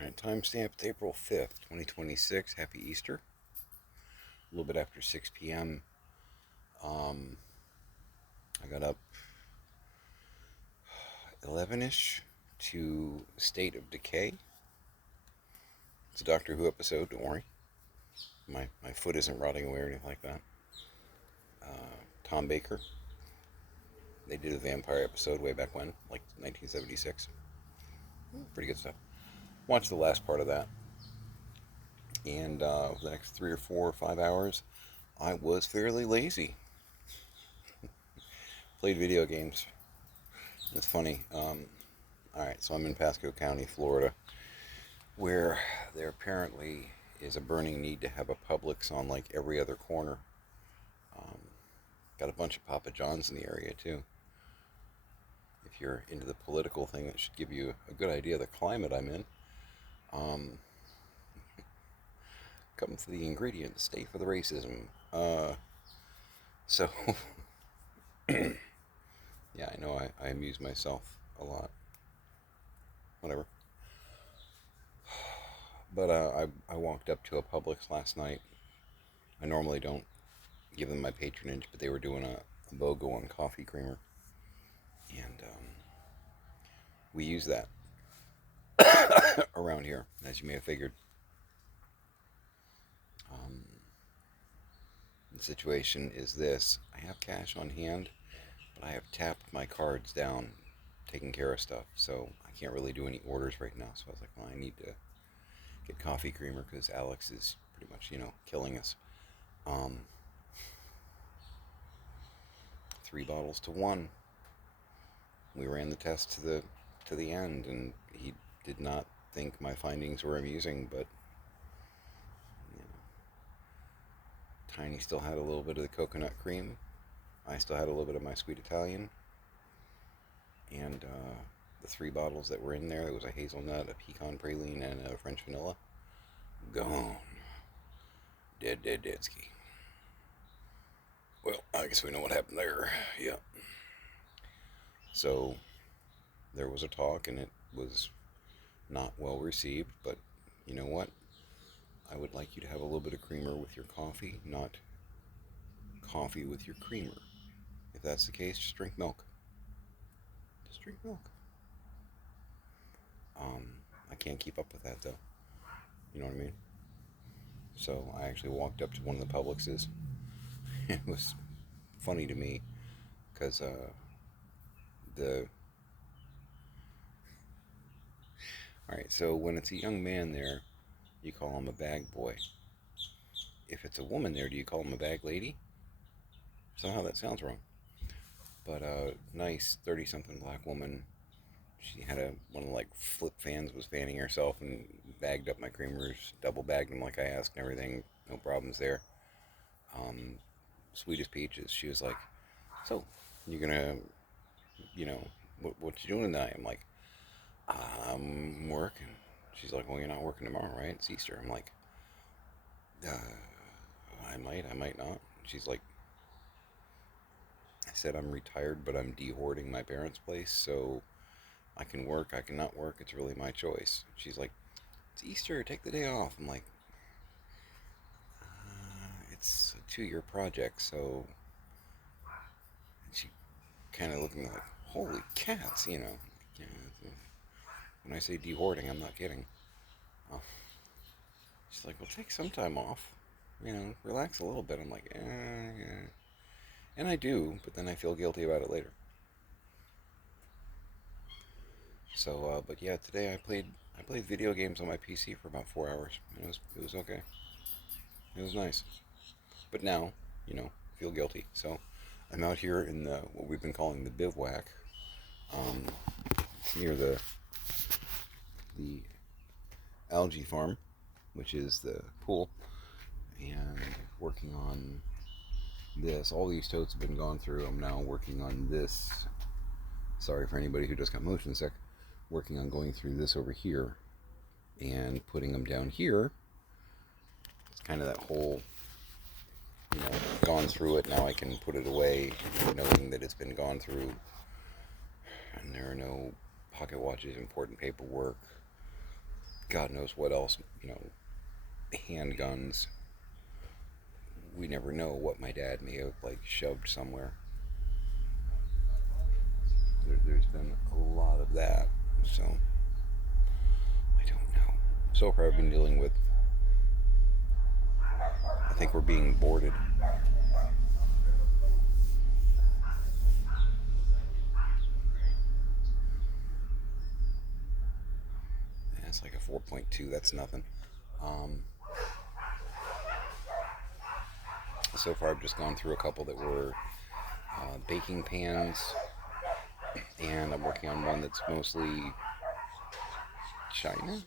Alright, timestamp April 5th, 2026. Happy Easter. A little bit after 6 p.m. I got up 11ish to State of Decay. It's a Doctor Who episode, don't worry. My foot isn't rotting away or anything like that. Tom Baker. They did a vampire episode way back when, like 1976. Pretty good stuff. Watched the last part of that. And for the next 3 or 4 or 5 hours, I was fairly lazy. Played video games. It's funny. Alright, so I'm in Pasco County, Florida, where there apparently is a burning need to have a Publix on like every other corner. Got a bunch of Papa John's in the area too. If you're into the political thing, that should give you a good idea of the climate I'm in. Come to the ingredients, stay for the racism. So, yeah, I know I amuse myself a lot. Whatever. But I walked up to a Publix last night. I normally don't give them my patronage, but they were doing a BOGO on coffee creamer. And we use that around here, as you may have figured. The situation is this. I have cash on hand, but I have tapped my cards down, taking care of stuff, so I can't really do any orders right now. So I was like, well, I need to get coffee creamer because Alex is pretty much, killing us. 3 bottles to 1. We ran the test to the end, and he did not think my findings were amusing, but Tiny still had a little bit of the coconut cream. I still had a little bit of my sweet Italian. And the 3 bottles that were in there was a hazelnut, a pecan praline, and a French vanilla. Gone. Dead ski. Well, I guess we know what happened there. Yeah. So there was a talk, and it was not well received, but you know what? I would like you to have a little bit of creamer with your coffee, not coffee with your creamer. If that's the case, just drink milk. Just drink milk. I can't keep up with that though. You know what I mean? So I actually walked up to one of the Publixes. It was funny to me because the alright, so when it's a young man there, you call him a bag boy. If it's a woman there, do you call him a bag lady? Somehow that sounds wrong. But a nice 30-something black woman, she had one of the like flip fans, was fanning herself and bagged up my creamers, double bagged them like I asked and everything. No problems there. Sweet as peaches. She was like, so, you're gonna, what you doing tonight? I'm like, I'm working. She's like, well, you're not working tomorrow, right? It's Easter. I'm like, I might not. She's like, I said I'm retired, but I'm de-hoarding my parents' place, so I can work, I can not work. It's really my choice. She's like, it's Easter, take the day off. I'm like, it's a 2-year project, so. And she kind of looking like, holy cats, Yeah, when I say de-hoarding, I'm not kidding. Oh. She's like, well, take some time off. Relax a little bit. I'm like, yeah. And I do, but then I feel guilty about it later. So, but yeah, today I played video games on my PC for about 4 hours. It was okay. It was nice. But now, feel guilty. So, I'm out here in what we've been calling the bivouac, near the algae farm, which is the pool, and working on this. All these totes have been gone through. I'm now working on this. Sorry for anybody who just got motion sick. Working on going through this over here and putting them down here. It's kind of that whole, gone through it. Now I can put it away knowing that it's been gone through and there are no pocket watches, important paperwork, God knows what else, handguns. We never know what my dad may have shoved somewhere. There's been a lot of that, so I don't know. So far, I've been dealing with. I think we're being boarded. Yeah, it's like a 4.2. That's nothing. Um, so far, I've just gone through a couple that were baking pans, and I'm working on one that's mostly China.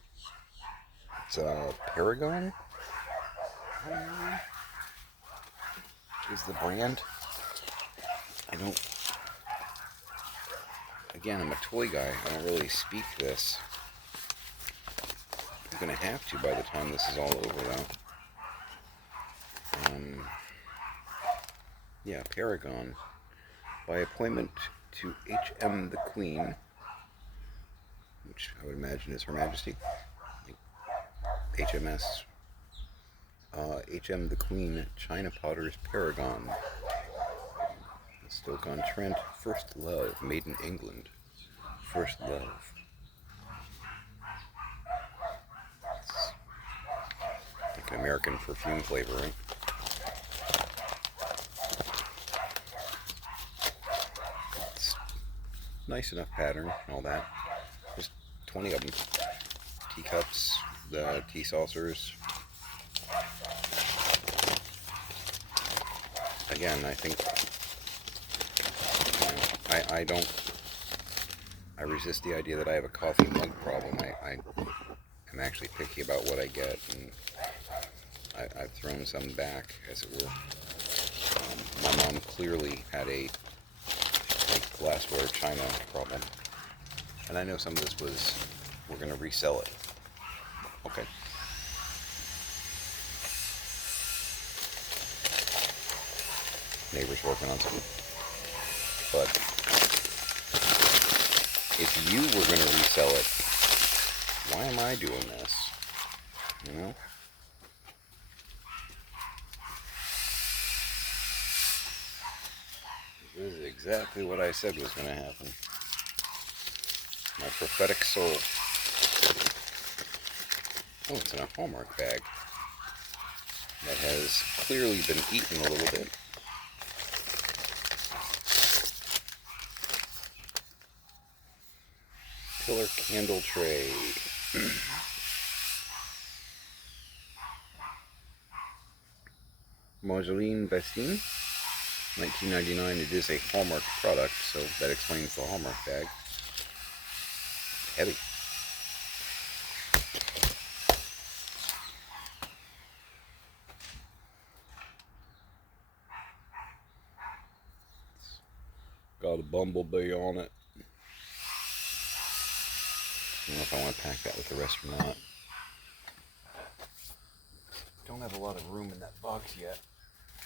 It's a Paragon. Is the brand. I don't. Again, I'm a toy guy. I don't really speak this. I'm gonna have to by the time this is all over, though. Yeah, Paragon. By appointment to H.M. the Queen, which I would imagine is Her Majesty. HMS. H.M. the Queen, China Potters Paragon. Stoke-on-Trent, First Love, made in England. First Love. It's like an American perfume flavor, right? It's nice enough pattern and all that. There's 20 of them. Teacups, the tea saucers. Again, I think I don't. I resist the idea that I have a coffee mug problem. I am actually picky about what I get, and I've thrown some back, as it were. My mom clearly had a glassware china problem, and I know some of this was, we're going to resell it. Okay. Neighbor's working on something. But if you were going to resell it, why am I doing this? You know? This is exactly what I said was going to happen. My prophetic soul. Oh, it's in a Hallmark bag that has clearly been eaten a little bit. Pillar candle tray. Marjolaine Bastien, 1999. It is a Hallmark product, so that explains the Hallmark bag. Heavy. Got a bumblebee on it. I don't know if I want to pack that with the rest or not. Don't have a lot of room in that box yet.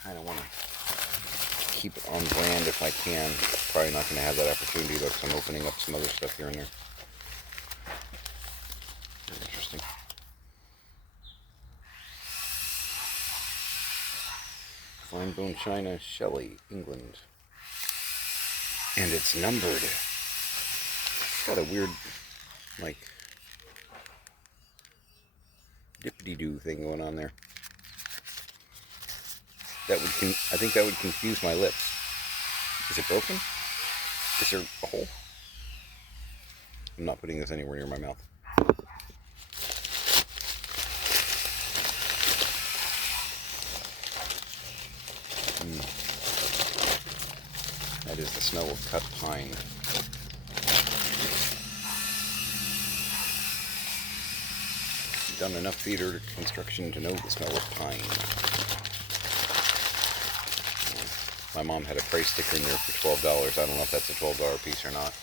Kind of want to keep it on brand if I can. Probably not going to have that opportunity though, because I'm opening up some other stuff here and there. Very interesting. Fine bone china, Shelley, England. And it's numbered. It's got a weird, dippity-doo thing going on there. That would, I think that would confuse my lips. Is it broken? Is there a hole? I'm not putting this anywhere near my mouth. That is the smell of cut pine. Done enough theater construction to know the smell of pine. My mom had a price sticker in there for $12. I don't know if that's a $12 piece or not.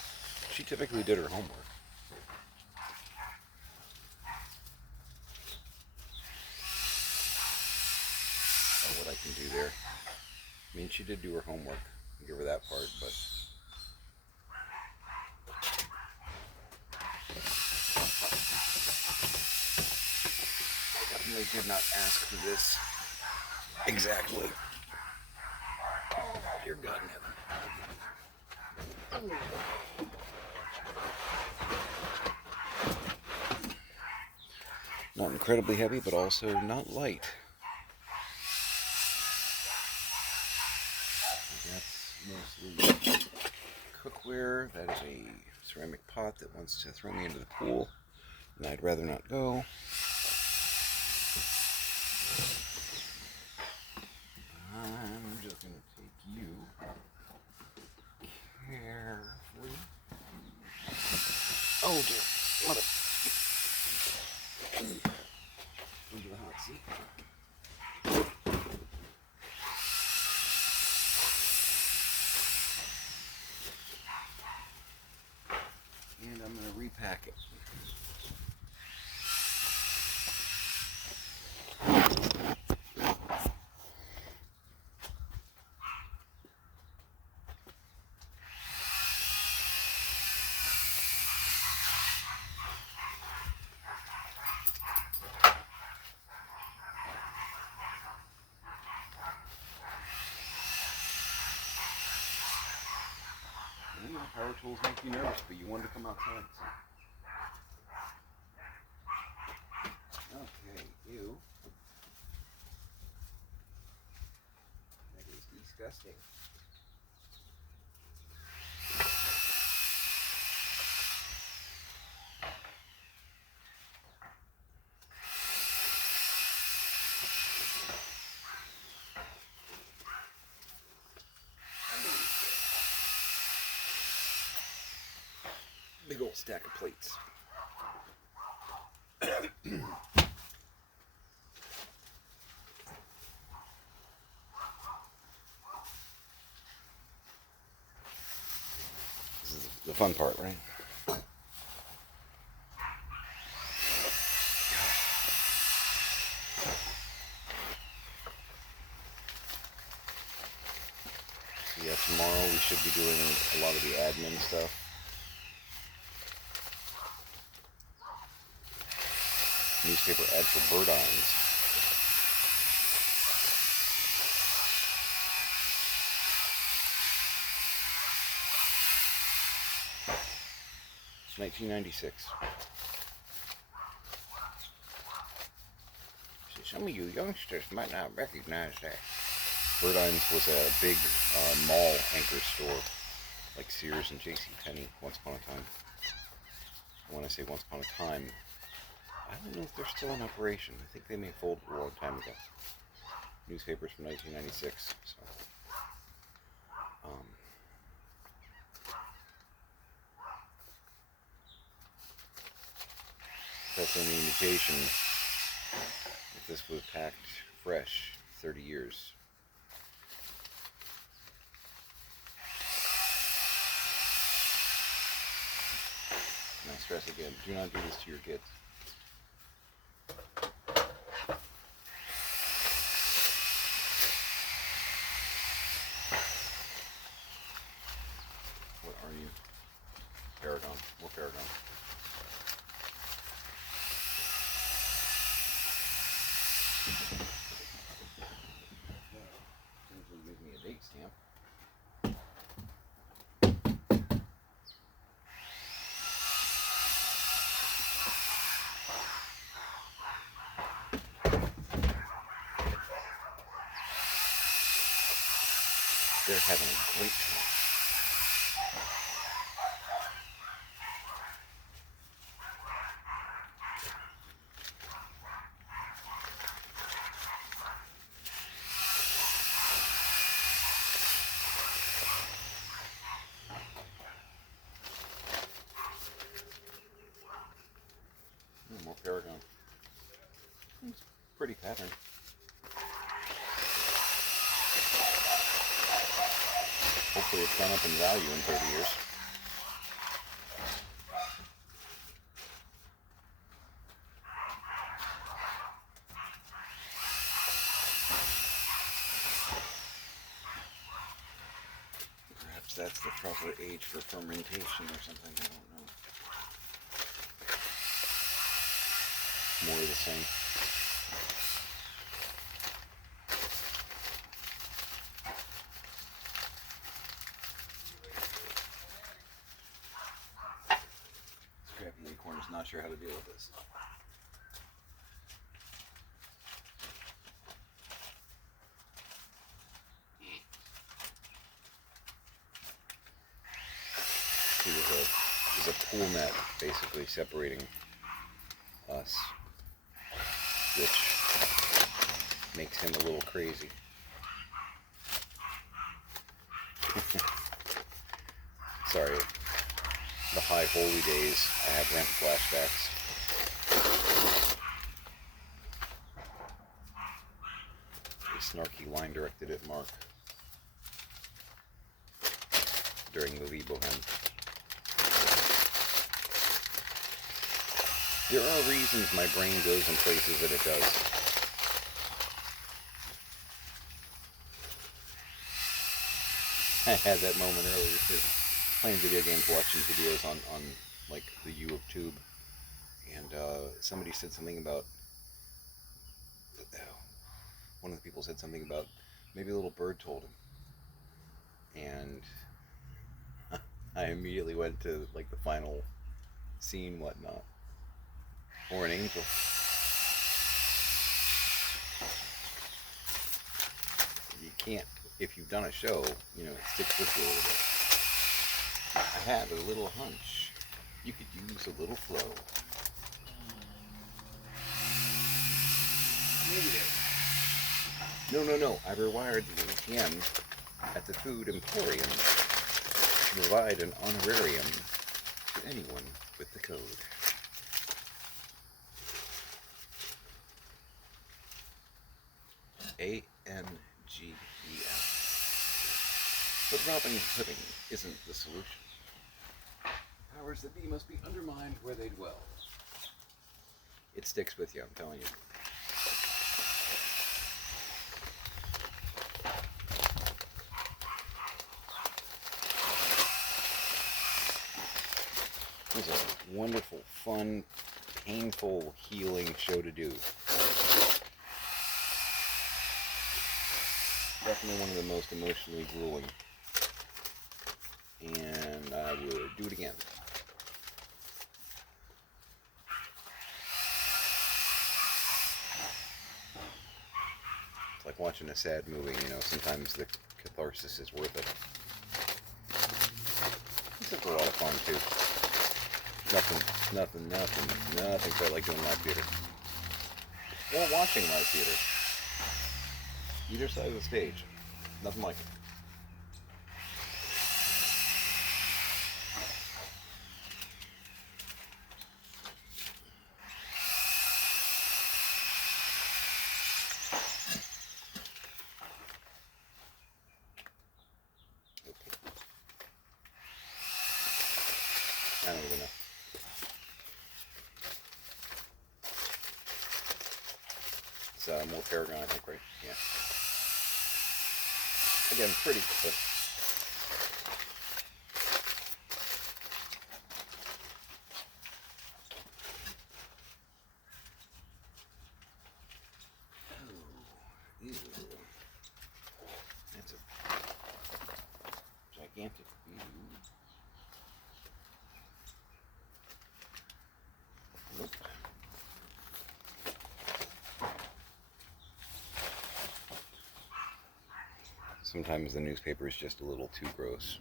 She typically did her homework. Oh, what I can do there. I mean, she did do her homework. I'll give her that part, but... certainly did not ask for this exactly. Dear God in heaven. Not incredibly heavy, but also not light. That's mostly cookware. That is a ceramic pot that wants to throw me into the pool, and I'd rather not go. I'm just going to take you carefully. Oh dear, what a... into the hot seat. And I'm going to repack it. Power tools make you nervous, but you wanted to come outside. So. Okay, ew. That is disgusting. Big old stack of plates. This is the fun part, right? So yeah, tomorrow we should be doing a lot of the admin stuff. Newspaper ad for Burdines. It's 1996. So some of you youngsters might not recognize that. Burdines was a big mall anchor store, like Sears and JCPenney, once upon a time. When I say once upon a time, I don't know if they're still in operation. I think they may have folded a long time ago. Newspapers from 1996. So, that's any indication if this was packed fresh 30 years. And I stress again, do not do this to your kids. What are you? Paragon. More Paragon. Potentially give me a date stamp. They're having a great time. More Paragon. It's a pretty pattern. Hopefully it's gone up in value in 30 years. Perhaps that's the proper age for fermentation or something, I don't know. More of the same. Not sure how to deal with this. See, there's a pool net basically separating us, which makes him a little crazy. Sorry, the high holy days, I have rent flashbacks. A snarky line directed at Mark during the Lee Bohem. There are reasons my brain goes in places that it does. I had that moment earlier too. Playing video games, watching videos on like the YouTube, and somebody said something about, one of the people said something about maybe a little bird told him, and I immediately went to like the final scene, whatnot, or an angel. You can't, if you've done a show, you know, it sticks with you a little bit. I had a little hunch. You could use a little flow. No. I rewired the ATM at the Food Emporium to provide an honorarium to anyone with the code. ANGEL. But robbing pudding isn't the solution. Powers that be must be undermined where they dwell. It sticks with you, I'm telling you. It was a wonderful, fun, painful, healing show to do. Definitely one of the most emotionally grueling. And I would do it again. It's like watching a sad movie, you know, sometimes the catharsis is worth it. This is a lot of fun too. Nothing quite like doing live theater. Or watching live theater. Either side of the stage. Nothing like it. I don't even know. It's more Paragon, I think, right? Yeah. Again, pretty, but... Oh, ew. That's a gigantic ew. Nope. Sometimes the newspaper is just a little too gross.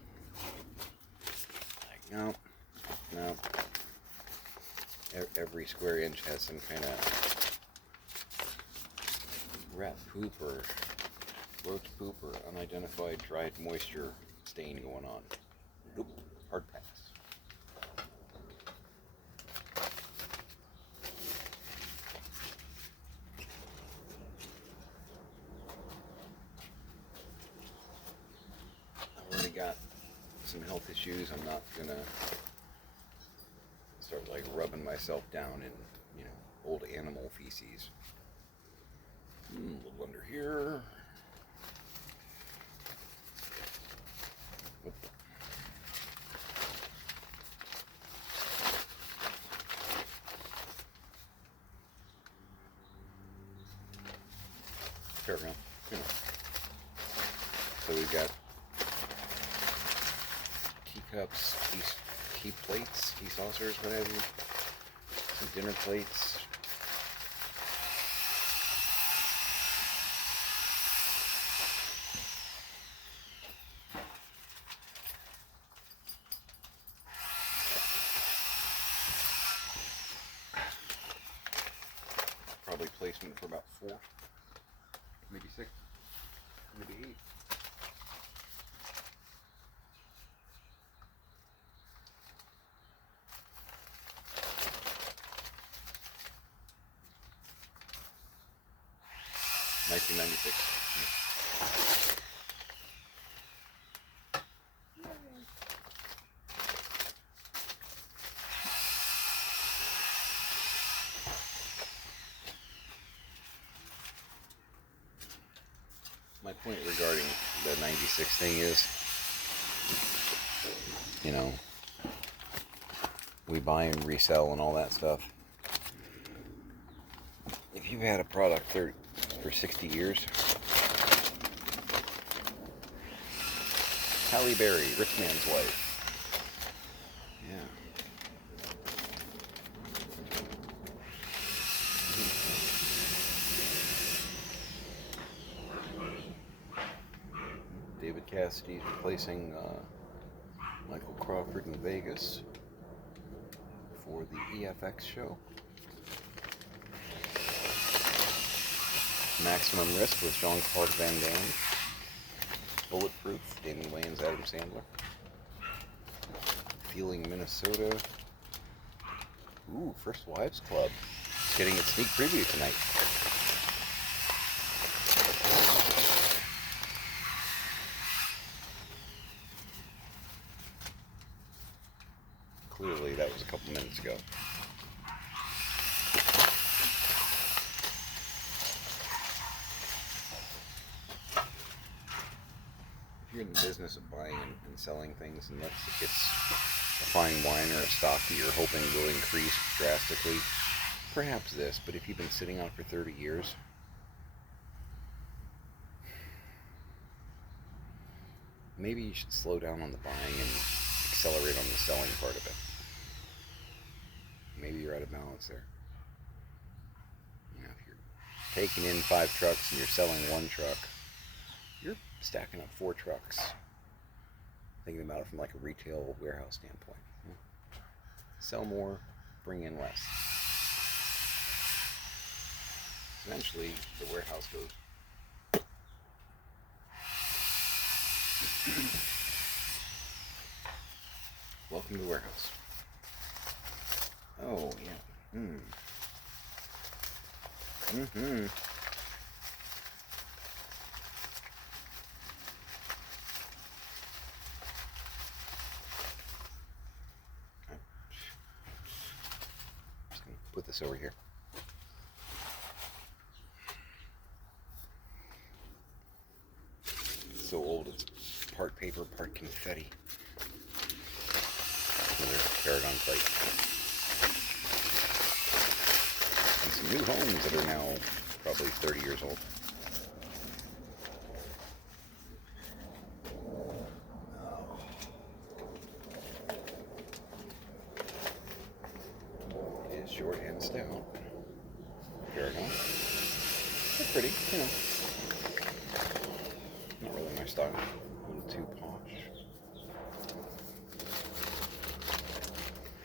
Like, no. Every square inch has some kind of rat poop or roach poop or unidentified dried moisture stain going on. Nope. Hard pass. I've already got some health issues. I'm not gonna start like rubbing myself down in, you know, old animal feces. A little under here. Oop. Paragon. Yeah. So we've got teacups, tea plates, tea saucers, what have you. dinner plates. Probably placement for about 4, maybe 6, maybe 8. $19.96. My point regarding the 96 thing is, you know, we buy and resell and all that stuff. If you've had a product for 60 years, Halle Berry, rich man's wife. Yeah. David Cassidy replacing Michael Crawford in Vegas for the EFX show. Maximum Risk with Jean-Claude Van Damme. Bulletproof, Damon Wayans, Adam Sandler. Feeling Minnesota. Ooh, First Wives Club. It's getting its sneak preview tonight. Clearly, that was a couple minutes ago. If you're in the business of buying and selling things, and it's a fine wine or a stock that you're hoping will increase drastically, perhaps this, but if you've been sitting on it for 30 years, maybe you should slow down on the buying and accelerate on the selling part of it. Maybe you're out of balance there. You know, if you're taking in 5 trucks and you're selling 1 truck, you're stacking up 4 trucks. Thinking about it from like a retail warehouse standpoint. Sell more, bring in less. Eventually, the warehouse goes. Welcome to the warehouse. Oh, yeah. Just gonna put this over here. It's so old, it's part paper, part confetti. Another Paragon plate. And some new homes that are now probably 30 years old. It is short and stout. Paragon. They're pretty, you know. Not really my style. A little too posh.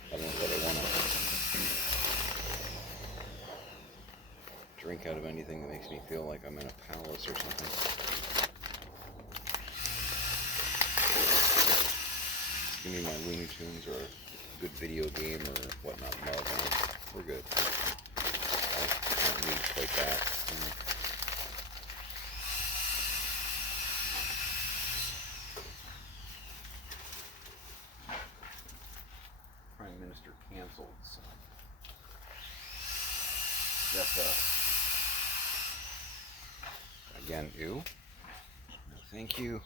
I don't know that I want to drink out of anything that makes me feel like I'm in a palace or something. Give me my Looney Tunes or a good video game or whatnot mug, and we're good. I don't need quite that. Prime Minister canceled, so that's again, ew. No, thank you.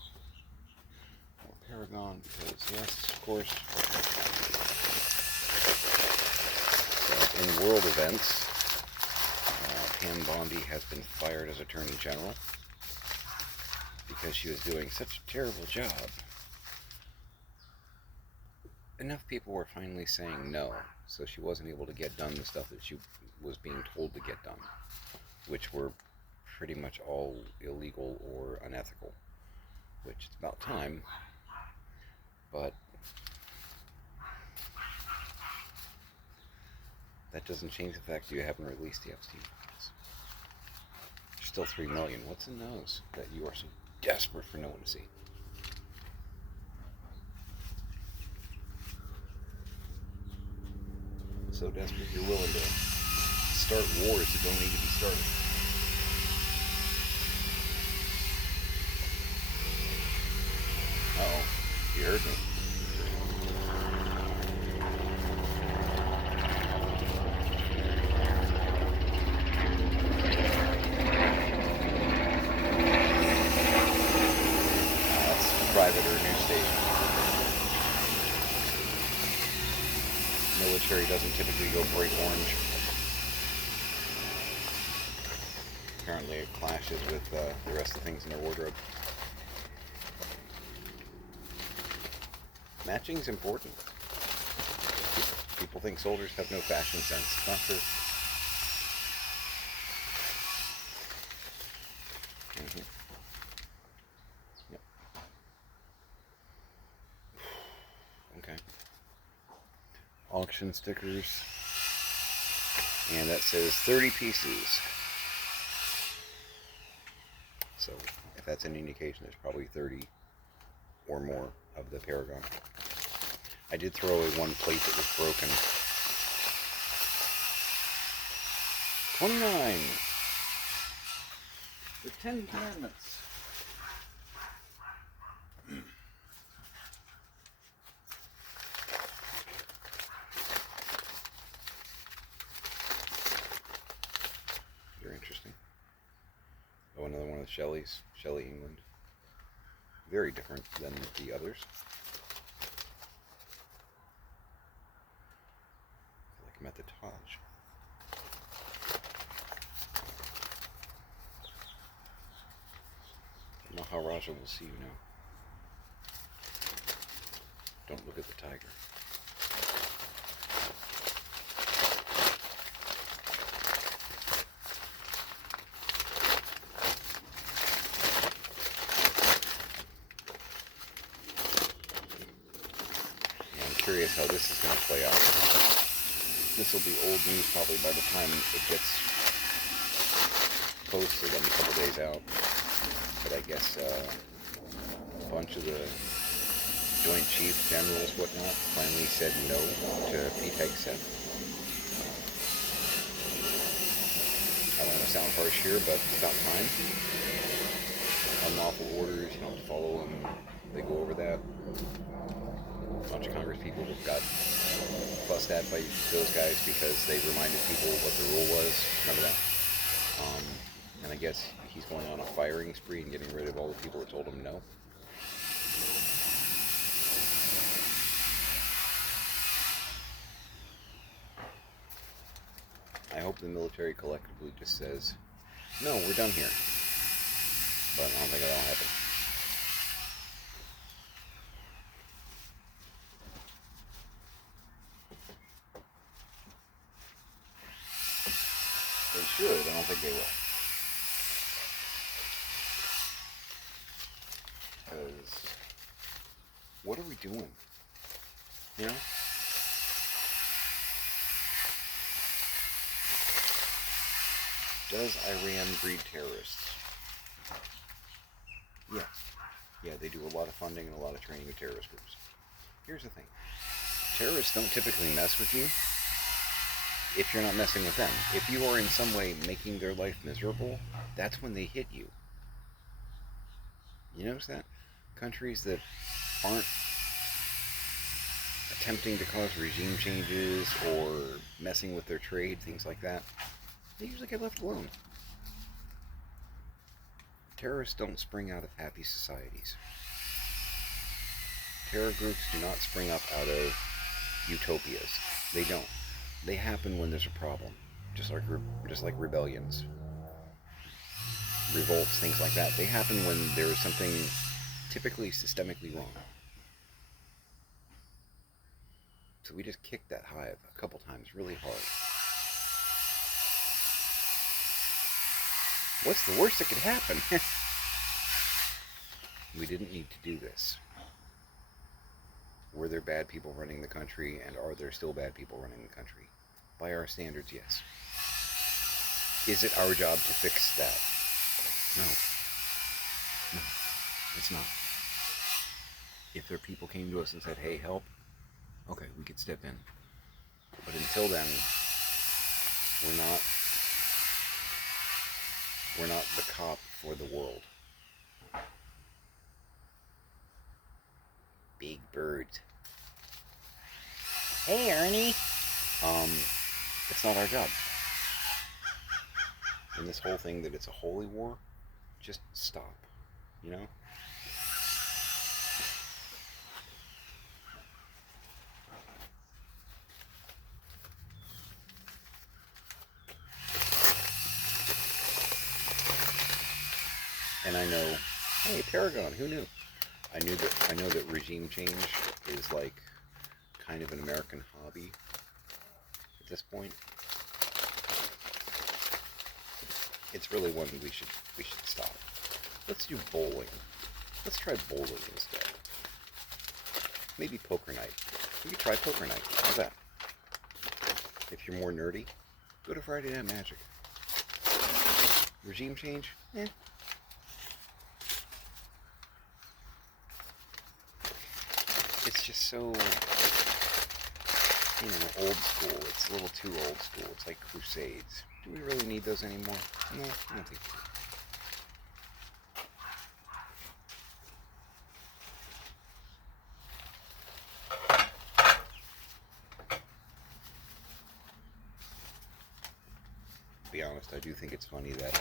More Paragon, because yes, of course. So in world events, Pam Bondi has been fired as Attorney General because she was doing such a terrible job. Enough people were finally saying no, so she wasn't able to get done the stuff that she was being told to get done, which were pretty much all illegal or unethical, which it's about time, but that doesn't change the fact that you haven't released the Epstein files. There's still 3 million. What's in those that you are so desperate for no one to see? So desperate you're willing to start wars that don't need to be started. Uh-oh, you heard me. That's private or news station. Military doesn't typically go bright orange. Apparently it clashes with the rest of the things in their wardrobe. Matching's important. People think soldiers have no fashion sense. It's not true. Mm-hmm. Yep. Okay. Auction stickers. And that says 30 pieces. So if that's any indication, there's probably 30 or more of the Paragon. I did throw away one plate that was broken. 29. The 10 Commandments. Very interesting. Oh, another one of the Shelleys. Shelley, England. Very different than the others. I feel like I'm at the Taj. Maharaja will see you now. Don't look at the tiger. Yeah, I'm curious how this is going to play out. This will be old news probably by the time it gets posted. I'm a couple days out. But I guess a bunch of the Joint Chiefs, Generals, whatnot, finally said no to Pete Hegseth. I don't want to sound harsh here, but it's about time. Unlawful orders, you don't follow them. They go over that. A bunch of Congress people got fussed at by those guys because they reminded people what the rule was. Remember that? And I guess he's going on a firing spree and getting rid of all the people that told him no. I hope the military collectively just says, no, we're done here. But I don't think that'll happen. They should. I don't think they will. Because what are we doing? You know? Does Iran breed terrorists? Yeah. Yeah, they do a lot of funding and a lot of training of terrorist groups. Here's the thing. Terrorists don't typically mess with you if you're not messing with them. If you are in some way making their life miserable, that's when they hit you. You notice that? Countries that aren't attempting to cause regime changes or messing with their trade, things like that, they usually get left alone. Terrorists don't spring out of happy societies. Terror groups do not spring up out of utopias. They don't. They happen when there's a problem, just like rebellions, revolts, things like that. They happen when there is something typically systemically wrong. So we just kicked that hive a couple times really hard. What's the worst that could happen? We didn't need to do this. Were there bad people running the country, and are there still bad people running the country? By our standards, yes. Is it our job to fix that? No. No, it's not. If their people came to us and said, hey, help, okay, we could step in. But until then, we're not the cop for the world. Big birds. Hey, Ernie. It's not our job. And this whole thing that it's a holy war, just stop, you know? And I know, hey, Paragon, who knew? I know that regime change is like kind of an American hobby at this point. It's really one we should stop. Let's do bowling. Let's try bowling instead. Maybe poker night. We could try poker night. How's that? If you're more nerdy, go to Friday Night Magic. Regime change? Eh. It's just so, old school. It's a little too old school. It's like Crusades. Do we really need those anymore? No, I don't think we do. To be honest, I do think it's funny that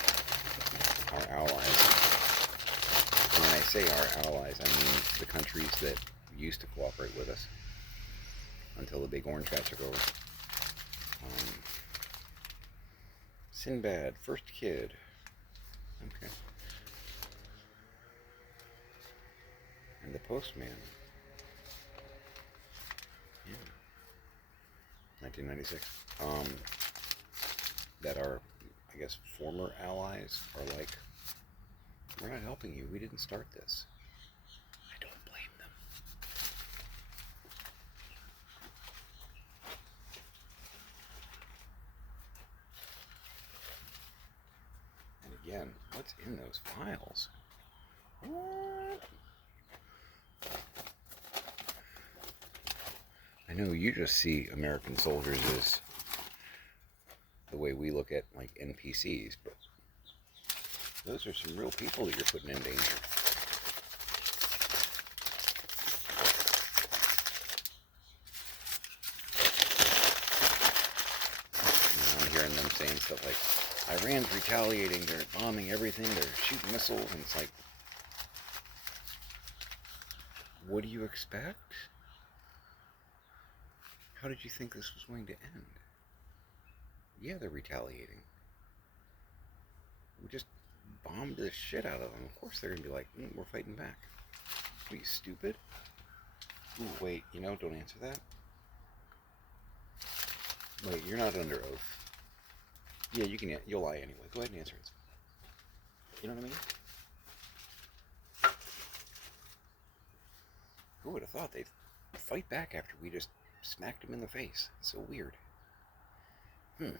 our allies, and when I say our allies, I mean the countries that used to cooperate with us until the big orange guy took over. Sinbad, first kid. Okay. And the postman. Yeah. 1996. That our, I guess, former allies are like, we're not helping you. We didn't start this. I don't blame them. And again, what's in those files? What? I know you just see American soldiers as the way we look at like NPCs, but those are some real people that you're putting in danger. I'm hearing them saying stuff like, Iran's retaliating, they're bombing everything, they're shooting missiles, and it's like, what do you expect? How did you think this was going to end? Yeah, they're retaliating. We just bombed the shit out of them. Of course they're going to be like, we're fighting back. Are you stupid? Ooh, wait, don't answer that. Wait, you're not under oath. Yeah, you'll lie anyway. Go ahead and answer it. You know what I mean? Who would have thought they'd fight back after we just smacked them in the face? It's so weird. And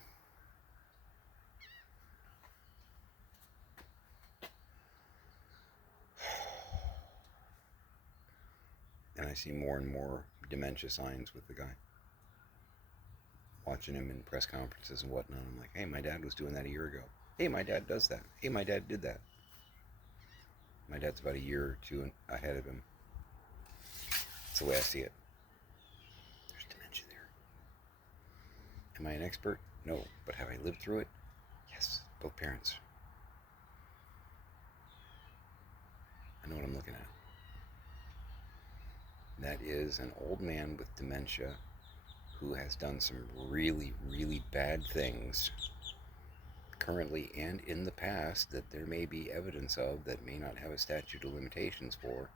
I see more and more dementia signs with the guy. Watching him in press conferences and whatnot. I'm like, hey, my dad was doing that a year ago. Hey, my dad does that. Hey, my dad did that. My dad's about a year or two ahead of him. That's the way I see it. There's dementia there. Am I an expert? No. But have I lived through it? Yes. Both parents. I know what I'm looking at. That is an old man with dementia who has done some really, really bad things currently and in the past that there may be evidence of that may not have a statute of limitations for,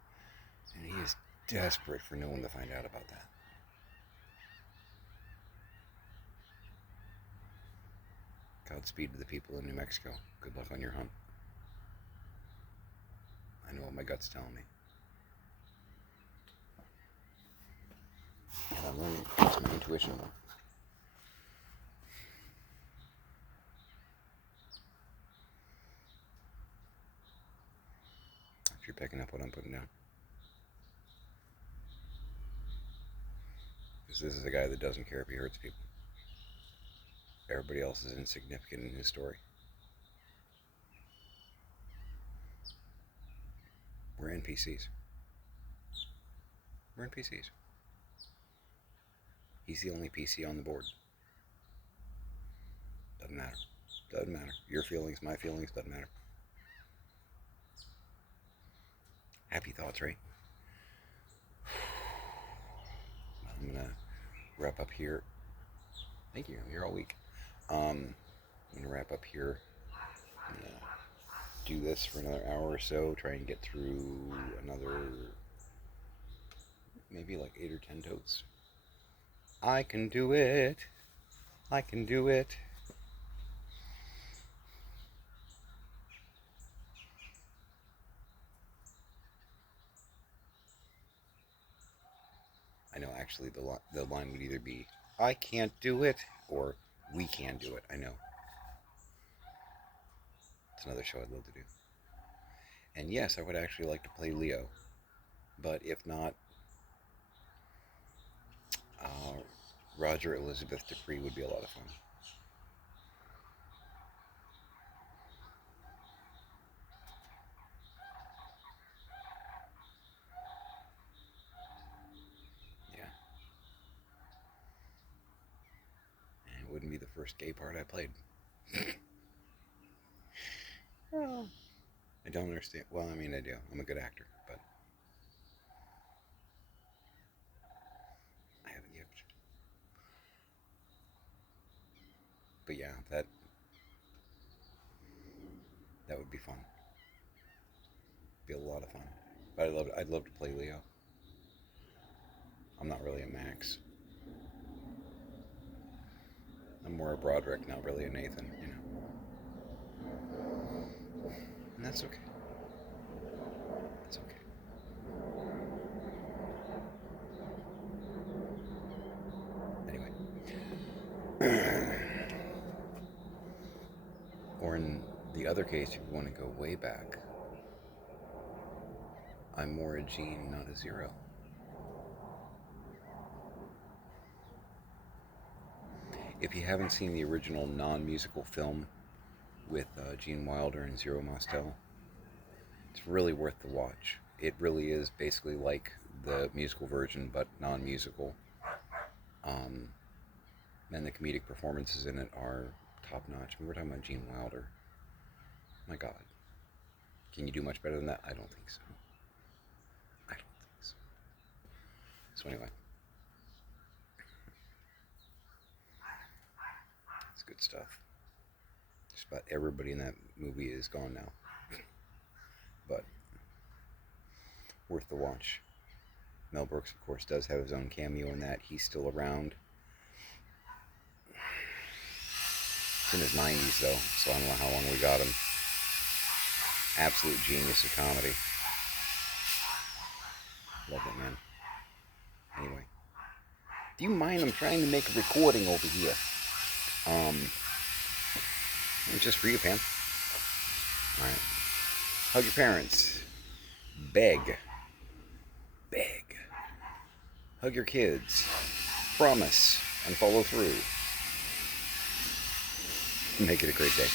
and he is desperate for no one to find out about that. Godspeed to the people in New Mexico. Good luck on your hunt. I know what my gut's telling me. And I'm learning to use my intuition more. If you're picking up what I'm putting down. Because this is a guy that doesn't care if he hurts people. Everybody else is insignificant in his story. We're NPCs. We're NPCs. He's the only PC on the board. Doesn't matter. Doesn't matter. Your feelings, my feelings, doesn't matter. Happy thoughts, right? I'm going to wrap up here. Thank you. I'm here all week. I'm going to wrap up here. Do this for another hour or so. Try and get through another maybe like 8 or 10 totes. I can do it. I can do it. I know actually the line would either be I can't do it or we can do it. I know. It's another show I'd love to do. And yes, I would actually like to play Leo. But if not, Roger Elizabeth Dupree would be a lot of fun. Yeah. And it wouldn't be the first gay part I played. Oh. I don't understand. Well, I mean, I do. I'm a good actor, but I have a gift. But yeah, that would be fun. Be a lot of fun. But I'd love to play Leo. I'm not really a Max. I'm more a Broderick, not really a Nathan, you know. And that's okay. That's okay. Anyway. Or in the other case, if you want to go way back, I'm more a Gene, not a Zero. If you haven't seen the original non-musical film with Gene Wilder and Zero Mostel, it's really worth the watch. It really is basically like the musical version, but non-musical. And the comedic performances in it are top-notch. We were talking about Gene Wilder. My God. Can you do much better than that? I don't think so. I don't think so. So anyway. It's good stuff. Just about everybody in that movie is gone now. But worth the watch. Mel Brooks, of course, does have his own cameo in that. He's still around. It's in his 90s, though, so I don't know how long we got him. Absolute genius of comedy. Love it, man. Anyway. Do you mind? I'm trying to make a recording over here. It's just for you, Pam. Alright. Hug your parents. Beg. Beg. Hug your kids. Promise. And follow through. Make it a great day.